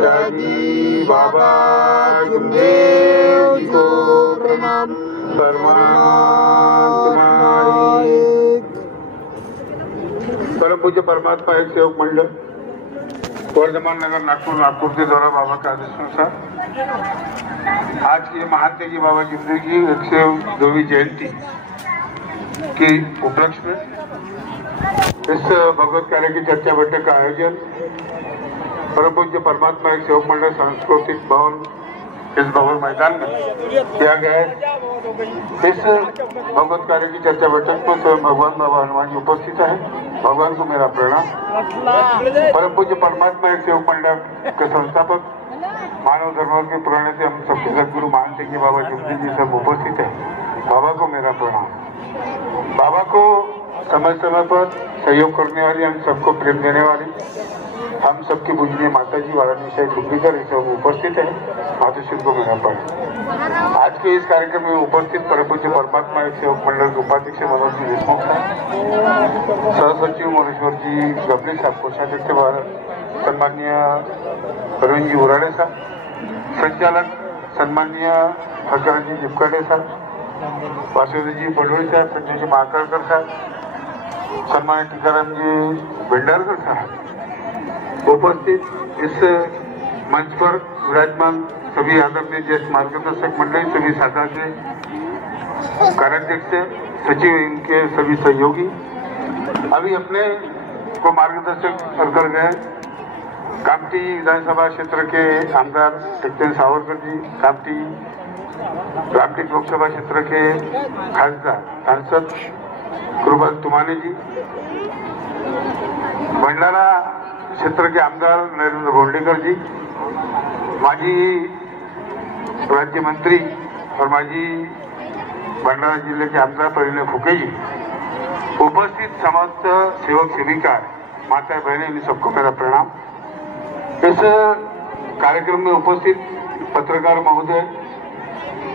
त्यागी बाबा जुमदेव को प्रणाम। परम पूज्य परमात्मा एक सेवक मंडल वर्धमान नगर नागपुर के द्वारा बाबा के आदेशानुसार आज की महात्मा की बाबा जुमदेव की 102वीं जयंती के उपलक्ष्य में इस भगवत कार्य की चर्चा बैठक का आयोजन परम पूज्य परमात्मा एक सेवक मंडल सांस्कृतिक भवन इस भवन मैदान में किया गया है। इस भगवत कार्य की चर्चा बैठक में स्वयं भगवान बाबा हनुमान जी उपस्थित है। भगवान को मेरा प्रणाम। परम पूज्य परमात्मा एक सेवक मंडल के संस्थापक मानव धर्म के पुराने से हम सबके सदगुरु महान सिंह बाबा जुमदेव जी सब उपस्थित है। बाबा को मेरा प्रणाम। बाबा को समय समय पर सहयोग करने वाली, हम सबको प्रेम देने वाली, हम सबकी पूजनीय माता जी वाराणसी डुब्लीकर सब उपस्थित है। मातुश्री को मेरा प्रणाम। आज के इस कार्यक्रम में उपस्थित परम पूज्य परमात्मा एक सेवक मंडल के उपाध्यक्ष मनोज जी देशमुख साहब, सह सचिव मोरेश्वर जी गबले साहब, कोषाध्यक्ष सन्माननीय अरविंद जी उराडे साहब, संचालक सन्माननीय हरकरण जी जिपकाडे साहब, वासुदेव जी पडोळी साहब, संजय जी महाकरकर साहब, सन्मान्य टीकाराम जी भेंडारकर साहब उपस्थित इस मंच पर विराजमान सभी आदरणीय ज्येष्ठ मार्गदर्शक मंडली, सभी शाखा के कार्याध्यक्ष, सचिव, इनके सभी सहयोगी अभी अपने को मार्गदर्शक कर गए। कामठी विधानसभा क्षेत्र के आमदार टेकचंद सावरकर जी, कामठी रामटेक लोकसभा क्षेत्र के खासदार सांसद कृपाल तुमाने जी, भंडारा क्षेत्र के आमदार नरेंद्र बोर्डीकर जी, माजी राज्य मंत्री और माजी भंडारा जिले के आमदार परिणय फुके जी, उपस्थित समस्त सेवक सेविका माता बहनें, इन सबको मेरा प्रणाम। इस कार्यक्रम में उपस्थित पत्रकार महोदय,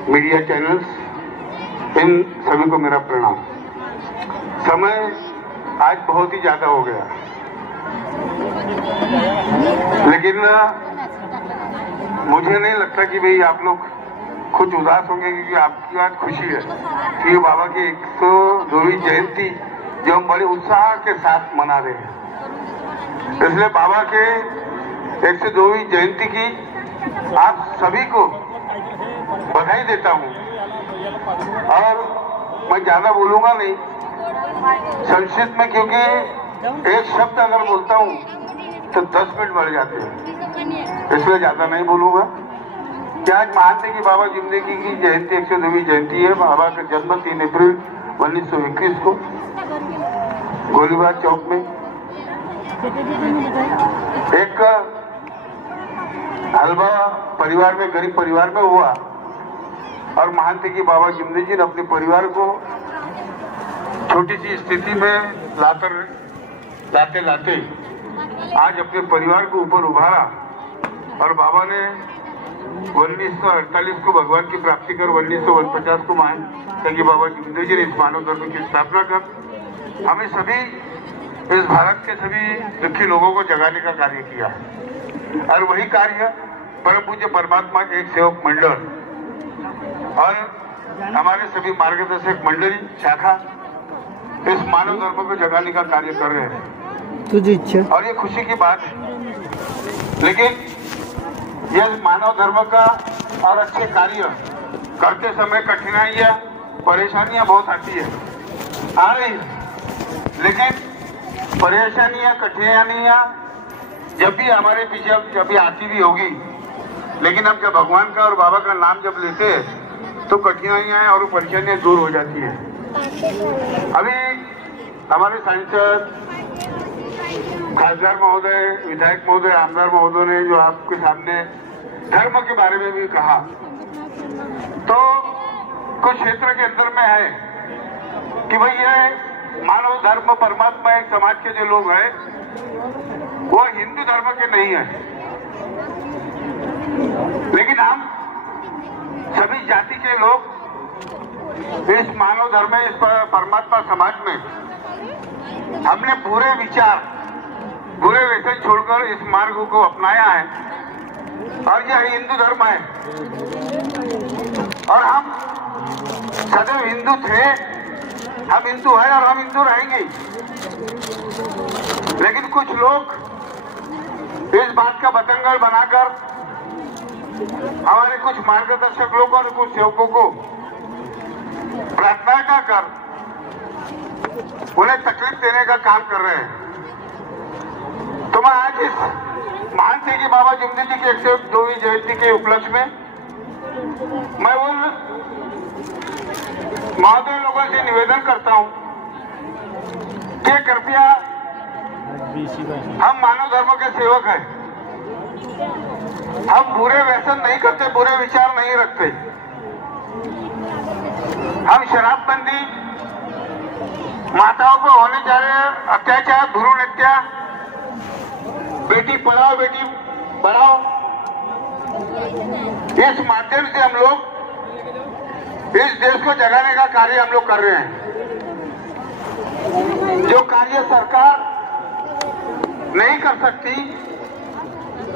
मीडिया चैनल्स, इन सभी को मेरा प्रणाम। समय आज बहुत ही ज्यादा हो गया, लेकिन मुझे नहीं लगता कि भाई आप लोग कुछ उदास होंगे, क्योंकि आपकी बात खुशी है कि बाबा की 102वीं जयंती जो हम बड़े उत्साह के साथ मना रहे हैं। इसलिए बाबा के 102वीं जयंती की आप सभी को बधाई देता हूँ। और मैं ज्यादा बोलूंगा नहीं संक्षिप्त में, क्योंकि एक शब्द अगर बोलता हूँ तो 10 मिनट बढ़ जाते हैं, इसलिए ज्यादा नहीं बोलूंगा। क्या आज मानते कि बाबा जुमदेव की जयंती 102वीं जयंती है। बाबा का जन्म 3 अप्रैल 1921 को गोलीबार चौक में एक हलवा परिवार में, गरीब परिवार में हुआ। और मानते कि बाबा जुमदेव जी ने अपने परिवार को छोटी सी स्थिति में लाते लाते आज अपने परिवार को ऊपर उभारा। और बाबा ने 1948 को भगवान की प्राप्ति कर 1949 को मान कि बाबा जुमदेव जी ने इस मानव धर्म की स्थापना कर हमें सभी इस भारत के सभी दुखी लोगों को जगाने का कार्य किया। और वही कार्य परम पूज्य परमात्मा के एक सेवक मंडल और हमारे सभी मार्गदर्शक मंडली शाखा इस मानव धर्म को जगाने का कार्य कर रहे हैं। तुझी इच्छा और ये खुशी की बात है। लेकिन यह मानव धर्म का और अच्छे कार्य करते समय कठिनाइयां, परेशानियां बहुत आती है, आ रही है। लेकिन परेशानियां, कठिनाइयां जब भी हमारे पीछे कभी आती भी होगी, लेकिन हम जब भगवान का और बाबा का नाम जब लेते हैं तो कठिनाइयां और परेशानियां दूर हो जाती है। अभी हमारे सांसद, खासदार महोदय, विधायक महोदय, आमदार महोदय ने जो आपके सामने धर्म के बारे में भी कहा, तो कुछ क्षेत्र के अंदर में है कि भाई ये मानव धर्म, परमात्मा एक समाज के जो लोग हैं वो हिंदू धर्म के नहीं है। लेकिन हम सभी जाति के लोग इस मानव धर्म, इस परमात्मा समाज में हमने बुरे विचार, बुरे व्यसन छोड़कर इस मार्ग को अपनाया है। और यह हिंदू धर्म है और हम सदैव हिंदू थे, हम हिंदू हैं और हम हिंदू रहेंगे। लेकिन कुछ लोग इस बात का बतंगड़ बनाकर हमारे कुछ मार्गदर्शक लोगों और कुछ सेवकों को प्रार्थना कर उन्हें तकलीफ देने का काम कर रहे हैं। तो मैं आज इस महान तेगी बाबा जुमदी जी की 102वीं जयंती के उपलक्ष्य में मैं उन महोदय लोगों से निवेदन करता हूं कि कृपया, हम मानव धर्म के सेवक हैं, हम बुरे व्यसन नहीं करते, बुरे विचार नहीं रखते। हम शराबबंदी, माताओं को होने जा रहे अत्याचार, भ्रूण हत्या, बेटी पढ़ाओ बेटी बढ़ाओ, इस माध्यम से हम लोग इस देश को जगाने का कार्य हम लोग कर रहे हैं। जो कार्य सरकार नहीं कर सकती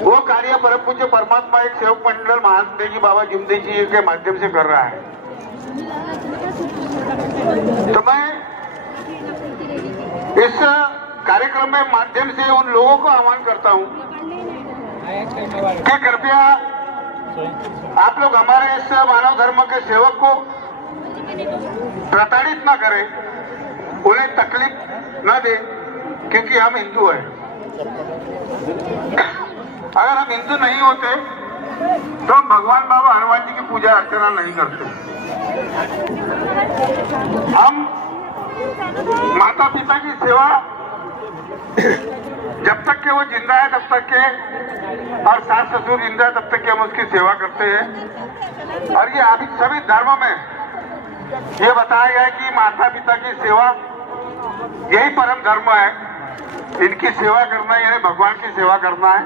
वो कार्य परम पूज्य परमात्मा एक सेवक मंडल महान तेगी बाबा जुमदी जी के माध्यम से कर रहा है। तो मैं इस कार्यक्रम में माध्यम से उन लोगों को आह्वान करता हूं कि कृपया आप लोग हमारे इस मानव धर्म के सेवक को प्रताड़ित न करें, उन्हें तकलीफ न दें, क्योंकि हम हिंदू हैं। अगर हम हिंदू नहीं होते तो हम भगवान बाबा हनुमान जी की पूजा अर्चना नहीं करते। हम माता पिता की सेवा जब तक के वो जिंदा है तब तक के, और सास ससुर जिंदा है तब तक के हम उसकी सेवा करते हैं। और ये अभी सभी धर्मों में ये बताया गया है कि माता पिता की सेवा यही परम धर्म है, इनकी सेवा करना यानी भगवान की सेवा करना है।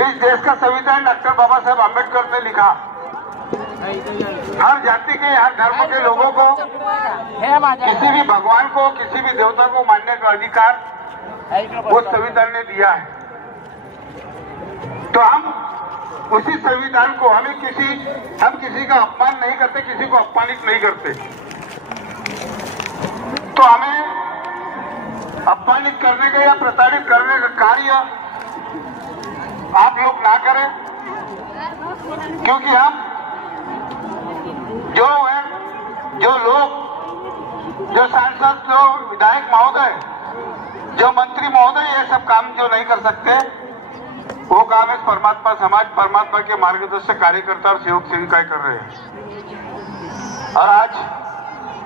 इस देश का संविधान डॉक्टर बाबा साहब अम्बेडकर ने लिखा, हर जाति के, हर धर्म के लोगों को किसी भी भगवान को, किसी भी देवता को मानने का अधिकार वो संविधान ने दिया है। तो हम उसी संविधान को, हम किसी का अपमान नहीं करते, किसी को अपमानित नहीं करते। तो हमें अपमानित करने का या प्रताड़ित करने का कार्य आप लोग ना करें, क्योंकि हम जो लोग, जो सांसद, जो विधायक महोदय, जो मंत्री महोदय ये सब काम जो नहीं कर सकते, वो काम इस परमात्मा समाज, परमात्मा के मार्गदर्शक कार्यकर्ता और सेवक सेविकाएं कर रहे हैं। और आज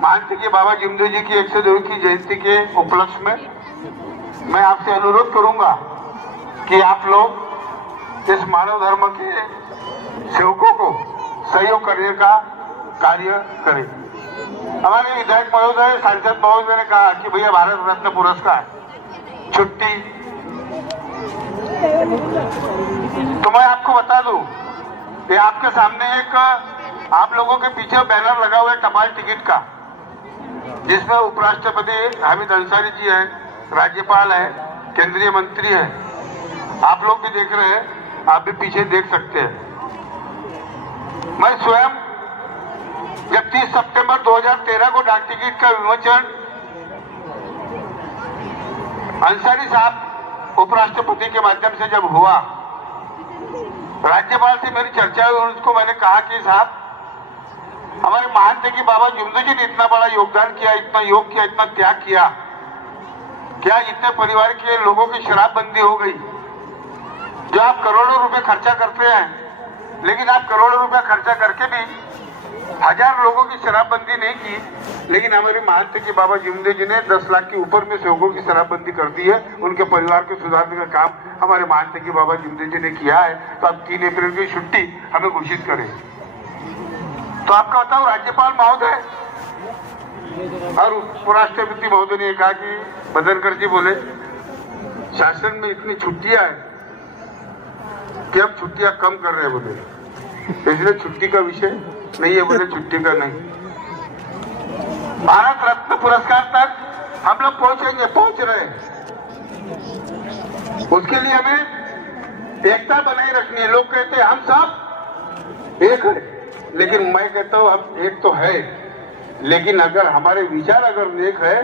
महान तेगी बाबा जुमदी जी की 102वीं जयंती के उपलक्ष्य में मैं आपसे अनुरोध करूंगा कि आप लोग इस मानव धर्म के सेवकों को सहयोग करने का कार्य करें। हमारे विधायक महोदय, सांसद महोदय ने कहा कि भैया भारत रत्न पुरस्कार छुट्टी, तो मैं आपको बता दूं कि आपके सामने एक, आप लोगों के पीछे बैनर लगा हुआ है टपाल टिकट का, जिसमें उपराष्ट्रपति हामिद अंसारी जी हैं, राज्यपाल है, केंद्रीय मंत्री है। आप लोग भी देख रहे हैं, आप भी पीछे देख सकते हैं। मैं स्वयं जब 30 सितंबर 2013 को डाक टिकट का विमोचन अंसारी साहब उपराष्ट्रपति के माध्यम से जब हुआ, राज्यपाल से मेरी चर्चा हुई, उसको मैंने कहा कि साहब हमारे महान तेगी बाबा जुमदी जी ने इतना बड़ा योगदान किया, इतना योग किया, इतना त्याग किया, क्या इतने परिवार के लोगों की शराबबंदी हो गई? जो आप करोड़ों रुपए खर्चा करते हैं, लेकिन आप करोड़ों रुपए खर्चा करके भी 1000 लोगों की शराबबंदी नहीं की, लेकिन हमारे महान तेगी बाबा जुमदी जी ने 10 लाख के ऊपर में सेवकों की शराबबंदी कर दी है। उनके परिवार को सुधारने का काम हमारे महान तेगी बाबा जुमदी जी ने किया है। तो अब 3 अप्रैल की छुट्टी हमें घोषित करें। तो आपका बताओ, राज्यपाल महोदय और उपराष्ट्रपति महोदय ने कहा कि बदनकर जी बोले शासन में इतनी छुट्टियां हैं कि अब छुट्टियां कम कर रहे हैं बोले, इसलिए छुट्टी का विषय नहीं है बोले, छुट्टी का नहीं। भारत रत्न पुरस्कार तक हम लोग पहुंच रहे हैं। उसके लिए हमें एकता बनाए रखनी है। लोग कहते हैं हम सब एक है, लेकिन मैं कहता हूँ हम एक तो है, लेकिन अगर हमारे विचार अगर नेक है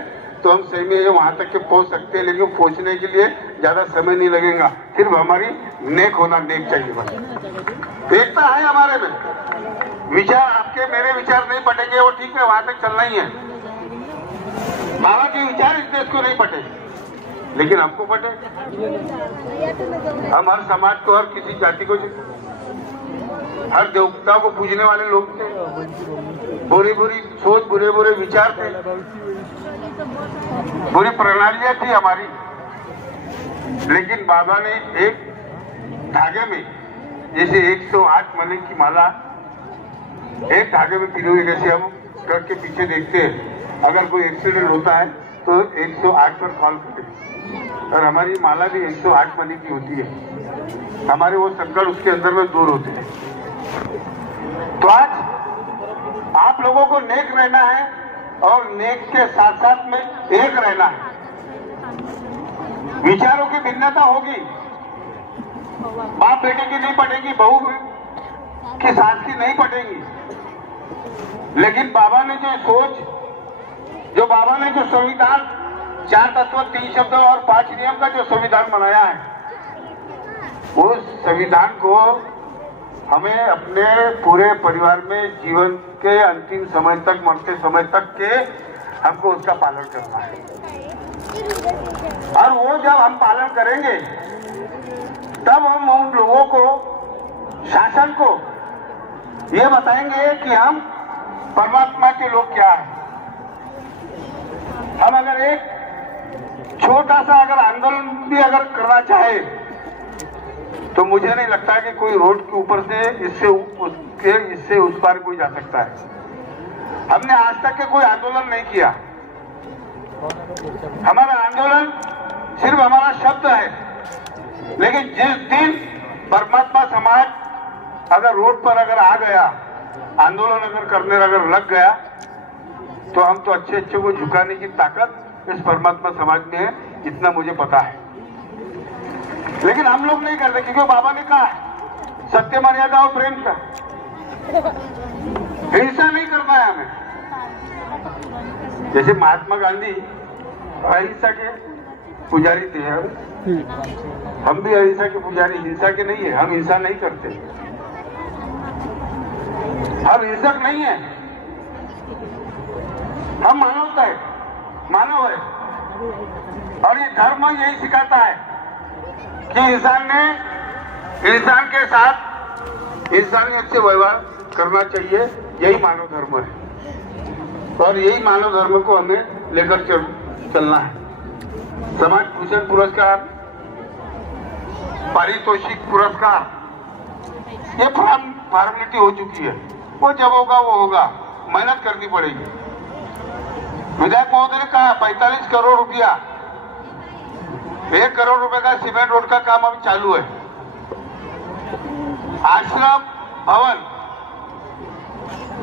तो हम सही में वहां तक के पहुंच सकते हैं, लेकिन पहुंचने के लिए ज्यादा समय नहीं लगेगा। सिर्फ हमारी नेक होना नेक चाहिए बस। एकता है हमारे में, विचार आपके मेरे विचार नहीं पटेंगे वो ठीक है, वहां तक चलना ही है। बाबा के विचार इस देश को नहीं पटे, लेकिन हमको पटे। हम हर समाज को, हर किसी जाति को, हर देवताओं को पूजने वाले लोग थे, बुरी बुरी सोच, बुरे बुरे विचार थे, बुरी प्रणालियां थी हमारी, लेकिन बाबा ने एक धागे में, जैसे 108 मणि की माला एक धागे में पिरोई है, जैसे हम ट्रक के पीछे देखते हैं, अगर कोई एक्सीडेंट होता है तो 108 पर कॉल करते, और हमारी माला भी 108 मणि की होती है। हमारे वो संकट उसके अंदर में दूर होते हैं। तो आज आप लोगों को नेक रहना है और नेक के साथ साथ में एक रहना है। विचारों की भिन्नता होगी, बाप बेटे की नहीं पटेगी, बहू की सास की नहीं पटेगी, लेकिन बाबा ने जो सोच, जो बाबा ने जो संविधान 4 तत्व 3 शब्द और 5 नियम का जो संविधान बनाया है, उस संविधान को हमें अपने पूरे परिवार में जीवन के अंतिम समय तक, मरते समय तक के हमको उसका पालन करना है। और वो जब हम पालन करेंगे तब हम उन लोगों को, शासन को ये बताएंगे कि हम परमात्मा के लोग क्या हैं। हम अगर एक छोटा सा अगर आंदोलन भी अगर करना चाहे तो मुझे नहीं लगता कि कोई रोड के ऊपर से इससे उस पार कोई जा सकता है। हमने आज तक के कोई आंदोलन नहीं किया। हमारा आंदोलन सिर्फ हमारा शब्द है, लेकिन जिस दिन परमात्मा समाज अगर रोड पर अगर आ गया, आंदोलन अगर करने अगर लग गया, तो हम तो अच्छे अच्छे को झुकाने की ताकत इस परमात्मा समाज में है, इतना मुझे पता है। लेकिन हम लोग नहीं करते, क्योंकि बाबा ने कहा है सत्य, मर्यादा और प्रेम का, हिंसा नहीं करना है हमें। जैसे महात्मा गांधी अहिंसा के पुजारी थे, हम भी अहिंसा के पुजारी, हिंसा के नहीं है। हम हिंसा नहीं करते, हम हिंसक नहीं है, हम मानवता है, मानव है। और ये धर्म यही सिखाता है कि इंसान के साथ इंसानियत से व्यवहार करना चाहिए। यही मानव धर्म है और यही मानव धर्म को हमें लेकर चलना है। समाज भूषण पुरस्कार, पारितोषिक पुरस्कार, ये फॉर्मेलिटी हो चुकी है। वो जब होगा वो होगा, मेहनत करनी पड़ेगी। विधायक महोदय ने कहा 45 करोड़ रुपया, 1 करोड़ रुपए का सीमेंट रोड का काम अभी चालू है। आश्रम भवन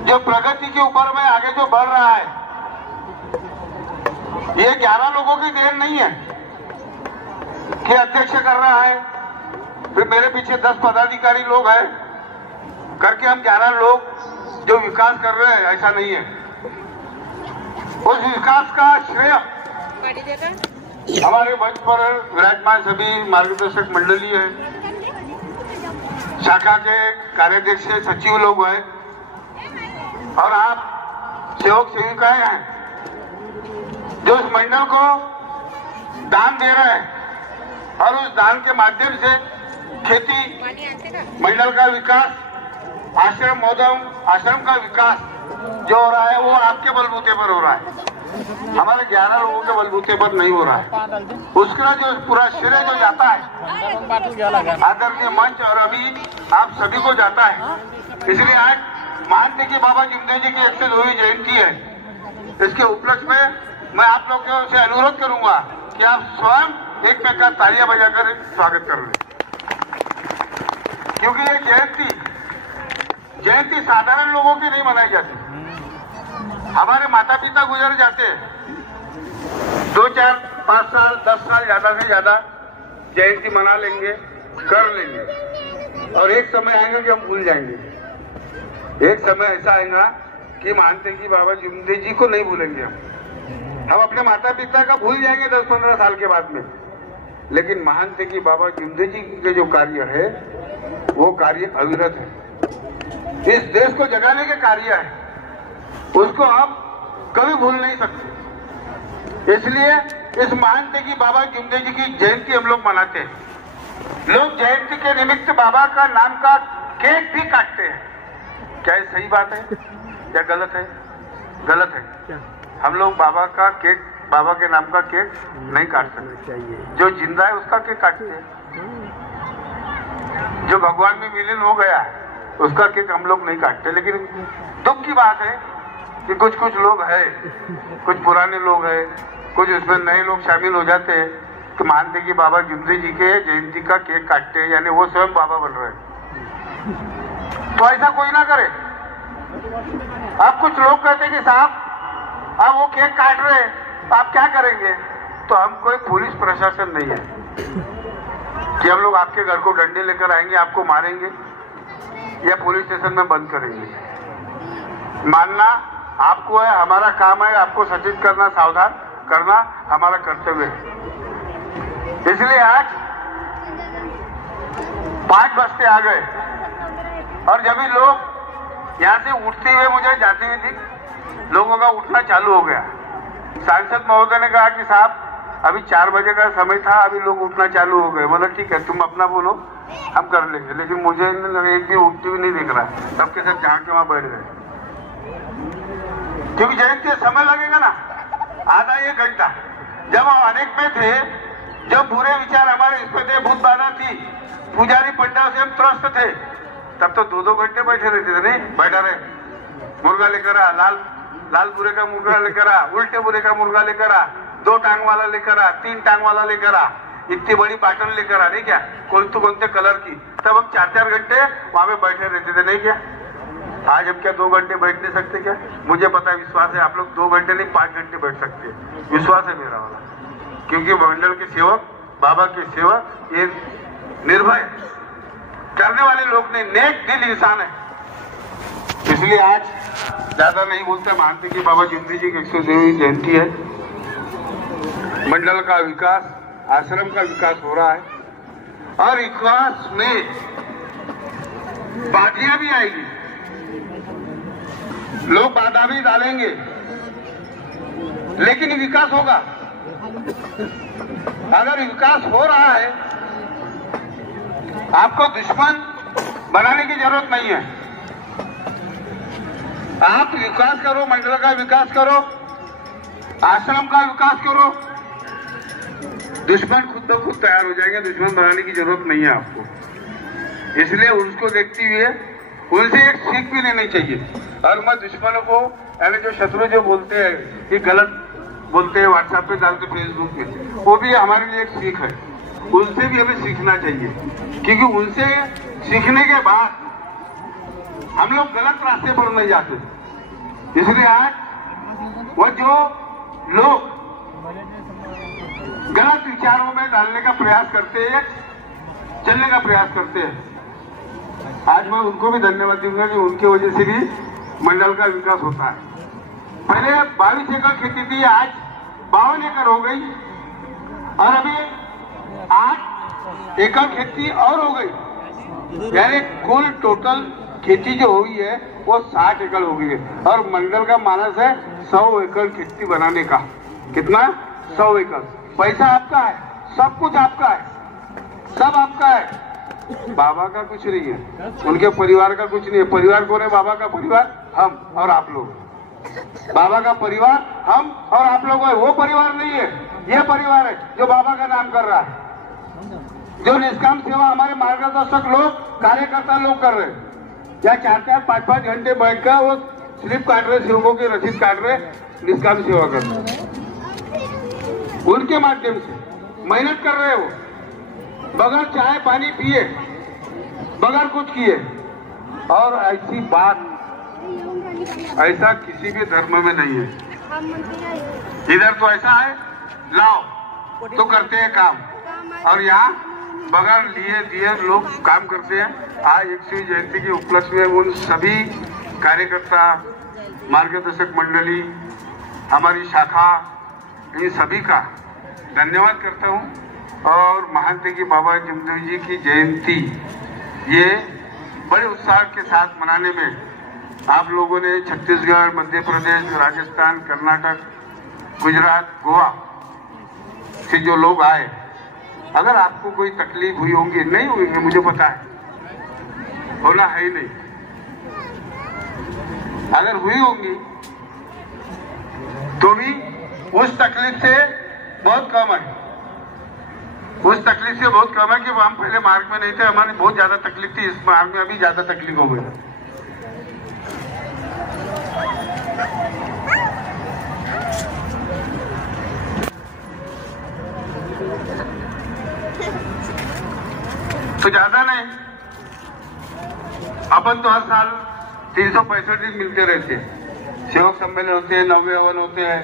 जो प्रगति के ऊपर में आगे जो बढ़ रहा है, ये 11 लोगों की देन नहीं है कि अध्यक्ष कर रहा है, फिर मेरे पीछे 10 पदाधिकारी लोग हैं करके हम 11 लोग जो विकास कर रहे हैं, ऐसा नहीं है। उस विकास का श्रेय हमारे मंच पर विराजमान सभी मार्गदर्शक मंडली है, शाखा के कार्याध्यक्ष सचिव लोग हैं और आप सेवक सेविकाएं हैं जो इस मंडल को दान दे रहे हैं और उस दान के माध्यम से खेती मंडल का विकास, आश्रम का विकास जो हो रहा है वो आपके बलबूते पर हो रहा है, हमारे 11 लोगों के बलबूते पर नहीं हो रहा है। उसका जो पूरा श्रेय जो जाता है आदरणीय मंच और अभी आप सभी को जाता है। इसलिए आज महात्मा की बाबा जमदेव जी की 102वीं जयंती है। इसके उपलक्ष्य में मैं आप लोगों से अनुरोध करूंगा कि आप स्वयं एक में का तालियां बजाकर स्वागत कर लें, क्योंकि ये जयंती साधारण लोगों की नहीं मनाई जाती। हमारे माता पिता गुजर जाते हैं, 2, 4, 5 साल 10 साल ज्यादा से ज्यादा जयंती मना लेंगे, कर लेंगे और एक समय आएगा कि हम भूल जाएंगे। एक समय ऐसा आएगा कि मानते कि बाबा जुमदे जी को नहीं भूलेंगे हम अपने माता पिता का भूल जाएंगे 10-15 साल के बाद में, लेकिन मानते कि बाबा जुमदे जी के जो कार्य है वो कार्य अविरत है, इस देश को जगाने के कार्य है, उसको हम कभी भूल नहीं सकते। इसलिए इस मानते कि बाबा जुमदे जी की जयंती हम लोग मनाते हैं। लोग जयंती के निमित्त बाबा का नाम का केक भी काटते हैं। क्या ये सही बात है या गलत है? गलत है। हम लोग बाबा का केक, बाबा के नाम का केक नहीं काट सकते। जो जिंदा है उसका केक काटते हैं, जो भगवान में विलीन हो गया है उसका केक हम लोग नहीं काटते। लेकिन दुख की बात है कि कुछ कुछ लोग हैं, कुछ पुराने लोग हैं, कुछ उसमें नए लोग शामिल हो जाते हैं कि मानते कि बाबा जुमदे जी के जयंती का केक काटते हैं, यानी वो स्वयं बाबा बन रहे हैं। तो ऐसा कोई ना करे। अब कुछ लोग कहते हैं कि साहब अब वो केक काट रहे हैं, आप क्या करेंगे? तो हम कोई पुलिस प्रशासन नहीं है कि हम लोग आपके घर को डंडे लेकर आएंगे, आपको मारेंगे या पुलिस स्टेशन में बंद करेंगे। मानना आपको है, हमारा काम है आपको सचेत करना, सावधान करना हमारा कर्तव्य है। इसलिए आज 5 बजते आ गए और जब भी लोग यहाँ से उठते हुए मुझे जाते हुए थी, लोगों का उठना चालू हो गया। सांसद महोदय ने कहा कि साहब अभी 4 बजे का समय था, अभी लोग उठना चालू हो गए। मतलब ठीक है, तुम अपना बोलो, हम कर लेंगे। लेकिन मुझे एक भी उठती हुई नहीं दिख रहा है, सबके सब जहाँ के वहां बैठ गए, क्योंकि जयंती समय लगेगा ना, आधा 1 घंटा। जब हम अनेक में थे, जब बुरे विचार हमारे इस पे थे, भूत बाधा थी, पुजारी पंडा से हम त्रस्त थे, तब तो 2-2 घंटे बैठे रहते थे। नहीं बैठा रहे, मुर्गा लेकर आ, लाल बुरे का मुर्गा लेकर आ, उल्टे बुरे का मुर्गा लेकर आ, 2 टांग वाला लेकर आ, 3 टांग वाला लेकर आ, इतनी बड़ी बाटल लेकर आ, नहीं क्या, कौन से कलर की। तब हम 4-4 घंटे वहां पे बैठे रहते थे, नहीं क्या? आज हम क्या 2 घंटे बैठ नहीं सकते क्या? मुझे पता है, विश्वास है, आप लोग 2 घंटे नहीं 5 घंटे बैठ सकते हैं, विश्वास है मेरा वाला। क्योंकि मंडल के सेवक, बाबा के सेवक ये निर्भय करने वाले लोग नहीं, नेक दिल इंसान है। इसलिए आज ज्यादा नहीं बोलते, मानते कि बाबा जुमदे जी की 102वीं जयंती है। मंडल का विकास, आश्रम का विकास हो रहा है और विकास में बाधियां भी आएगी, लोग बाधा भी डालेंगे, लेकिन विकास होगा। अगर विकास हो रहा है, आपको दुश्मन बनाने की जरूरत नहीं है। आप विकास करो, मंडल का विकास करो, आश्रम का विकास करो, दुश्मन खुद ब खुद तैयार हो जाएंगे। दुश्मन बनाने की जरूरत नहीं है आपको। इसलिए उसको देखते हुए उनसे एक सीख भी लेनी चाहिए। और मैं दुश्मनों को, यानी जो शत्रु जो बोलते हैं कि गलत बोलते हैं, व्हाट्सएप पे डालते, फेसबुक पे, वो भी हमारे लिए एक सीख है। उनसे भी हमें सीखना चाहिए, क्योंकि उनसे सीखने के बाद हम लोग गलत रास्ते पर नहीं जाते। इसलिए आज वो जो लोग गलत विचारों में डालने का प्रयास करते हैं, चलने का प्रयास करते हैं, आज मैं उनको भी धन्यवाद दूंगा कि उनकी वजह से भी मंडल का विकास होता है। पहले 22 एकड़ खेती थी, आज 52 एकड़ हो गई और अभी 8 एकड़ खेती और हो गई, यानी कुल टोटल खेती जो हुई है वो 60 एकड़ हो गई है। और मंडल का मानस है 100 एकड़ खेती बनाने का। कितना? 100 एकड़। पैसा आपका है, सब कुछ आपका है, सब आपका है। बाबा का कुछ नहीं है, उनके परिवार का कुछ नहीं है। परिवार कौन है? बाबा का परिवार हम और आप लोग। बाबा का परिवार हम और आप लोग है, वो परिवार नहीं है, ये परिवार है जो बाबा का नाम कर रहा है। जो निष्काम सेवा हमारे मार्गदर्शक लोग, कार्यकर्ता लोग कर रहे हैं, या 4-4, 5-5 घंटे बैठकर वो स्लिप काट रहे, सेवकों की रसीद काट रहे, निष्काम सेवा कर रहे, उनके माध्यम से मेहनत कर रहे हो, बगैर चाय पानी पिए, बगैर कुछ किए। और ऐसी बात ऐसा किसी भी धर्म में नहीं है। इधर तो ऐसा है, लाओ तो करते हैं काम, और यहाँ बगैर लिए दिए लोग काम करते हैं। आज 100वीं जयंती के उपलक्ष्य में उन सभी कार्यकर्ता, मार्गदर्शक मंडली, हमारी शाखा, इन सभी का धन्यवाद करता हूं। और महान त्यागी बाबा जमदेव जी की जयंती ये बड़े उत्साह के साथ मनाने में आप लोगों ने छत्तीसगढ़, मध्य प्रदेश, राजस्थान, कर्नाटक, गुजरात, गोवा से जो लोग आए, अगर आपको कोई तकलीफ हुई होंगी, नहीं हुई, मुझे पता है, होना है ही नहीं, अगर हुई होंगी तो भी उस तकलीफ से बहुत कम है, उस तकलीफ से बहुत कम है कि हम पहले मार्ग में नहीं थे, हमारी बहुत ज्यादा तकलीफ थी, इस मार्ग में अभी ज्यादा तकलीफ हो गई। तो ज्यादा नहीं, अपन तो हर साल 365 दिन मिलते रहते हैं, सेवक सम्मेलन होते हैं, नव्य हवन होते हैं,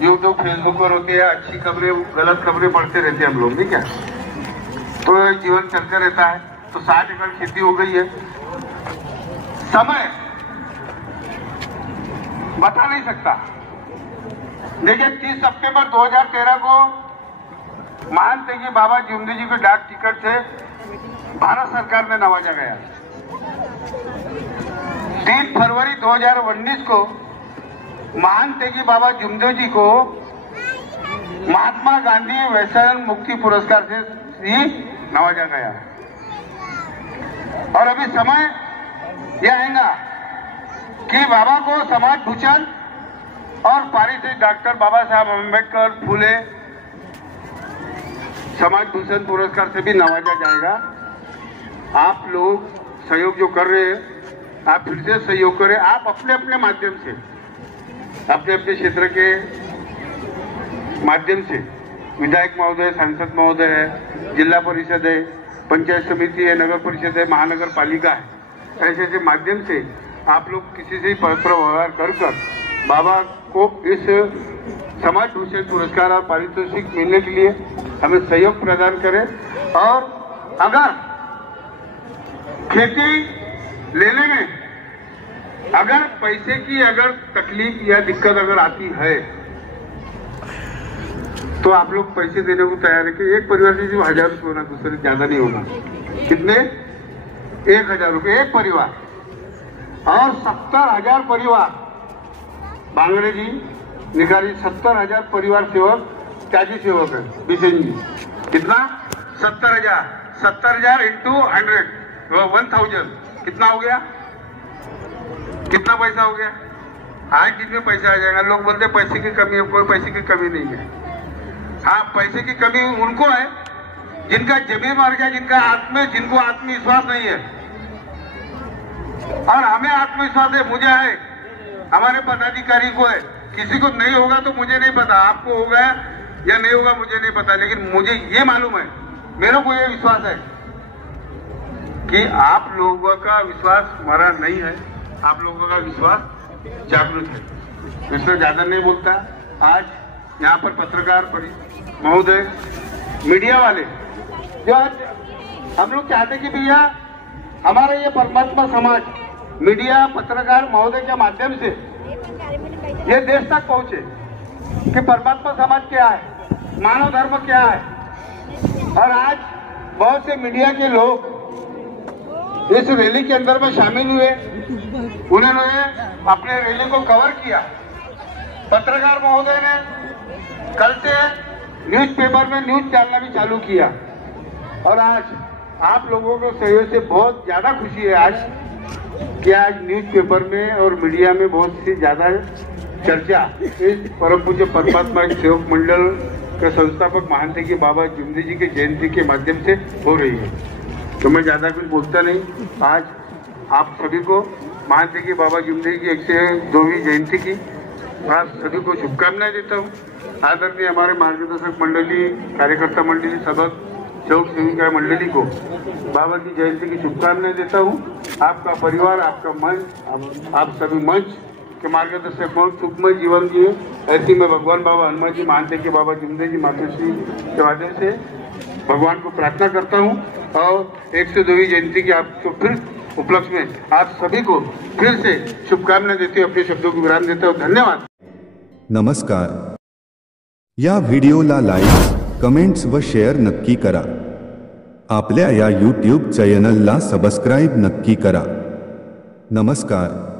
यूट्यूब फेसबुक पर होते हैं, अच्छी खबरें गलत खबरें पढ़ते रहते हैं हम लोग, नहीं क्या? तो जीवन चलते रहता है। तो 60 एकड़ खेती हो गई है। समय बता नहीं सकता। देखिए 30 सितंबर 2013 को महान त्यागी बाबा जमदेव जी को डाक टिकट से भारत सरकार ने नवाजा गया। 3 फरवरी 2019 को महान त्यागी बाबा जमदेव जी को महात्मा गांधी व्यसन मुक्ति पुरस्कार से ही नवाजा गया। और अभी समय यह आएगा कि बाबा को समाज भूषण और पारितोषिक डॉक्टर बाबा साहब अम्बेडकर, फूले समाज भूषण पुरस्कार से भी नवाजा जाएगा। आप लोग सहयोग जो कर रहे हैं, आप फिर से सहयोग करें। आप अपने अपने माध्यम से, अपने अपने क्षेत्र के माध्यम से, विधायक महोदय, सांसद महोदय है, जिला परिषद है, पंचायत समिति है, नगर परिषद है, महानगर पालिका है, ऐसे ऐसे माध्यम से आप लोग किसी से पत्र व्यवहार कर बाबा को इस समाज भूषण पुरस्कार और पारितोषिक मिलने के लिए हमें सहयोग प्रदान करें। और अगर खेती लेने में अगर पैसे की अगर तकलीफ या दिक्कत अगर आती है तो आप लोग पैसे देने को तैयार है कि एक परिवार से सिर्फ 1000 रुपये होना, दूसरे ज्यादा नहीं होना। कितने? 1000 रुपये एक परिवार। और 70,000 परिवार, बांगड़े जी निकाली, 70,000 परिवार सेवक, त्यागी सेवक है बिसेन जी। कितना? 70,000। 70,000 इंटू 100 1000 कितना हो गया? कितना पैसा हो गया? आज दिन में पैसा आ जाएगा। लोग बोलते पैसे की कमी है, कोई पैसे की कमी नहीं है। हाँ, पैसे की कमी उनको है जिनका जमीन मर गया, जिनको आत्मविश्वास नहीं है। और हमें आत्मविश्वास है, मुझे है, हमारे पदाधिकारी को है। किसी को नहीं होगा तो मुझे नहीं पता, आपको होगा या नहीं होगा मुझे नहीं पता, लेकिन मुझे ये मालूम है, मेरे को ये विश्वास है कि आप लोगों का विश्वास मरा नहीं है, आप लोगों का विश्वास जागृत है। इसमें ज्यादा नहीं बोलता। आज यहाँ पर पत्रकार महोदय, मीडिया वाले जो आज हम लोग चाहते कि भैया हमारा ये परमात्मा समाज मीडिया पत्रकार महोदय के माध्यम से ये देश तक पहुंचे कि परमात्मा समाज क्या है, मानव धर्म क्या है। और आज बहुत से मीडिया के लोग इस रैली के अंदर में शामिल हुए, उन्होंने अपने रैली को कवर किया। पत्रकार महोदय ने कल से न्यूज़पेपर में न्यूज डालना भी चालू किया। और आज आप लोगों को सहयोग से बहुत ज्यादा खुशी है आज कि आज न्यूज़पेपर में और मीडिया में बहुत सी ज्यादा चर्चा इस परम पूज्य परमात्मा सेवक मंडल के संस्थापक महान त्यागी बाबा जमदेव जी के जयंती के माध्यम से हो रही है। तो मैं ज्यादा कुछ बोलता नहीं। आज आप सभी को महान त्यागी बाबा जमदेव की 102वीं जयंती की आप सभी को शुभकामनाएं देता हूँ। आदरणीय हमारे मार्गदर्शक मंडली, कार्यकर्ता मंडली, सबक सेवक सेविका मंडली को बाबा की जयंती की शुभकामनाएं देता हूँ। आपका परिवार, आपका मंच, आप सभी मंच के मार्गदर्शक हो, सुखमय जीवन जिए, ऐसी मैं भगवान बाबा हनुमान जी, महान त्यागी बाबा जमदेव जी मातोश्री के माध्यम से भगवान को प्रार्थना करता हूं और 102वीं जयंती की आपको फिर उपलक्ष्य में आप सभी को फिर से शुभकामनाएं देते हुए अपने शब्दों को विराम देता हूं। धन्यवाद। नमस्कार। या व्हिडिओला लाईक, कमेंट्स व शेअर नक्की करा। आपल्या या YouTube चॅनलला सबस्क्राईब नक्की करा। नमस्कार।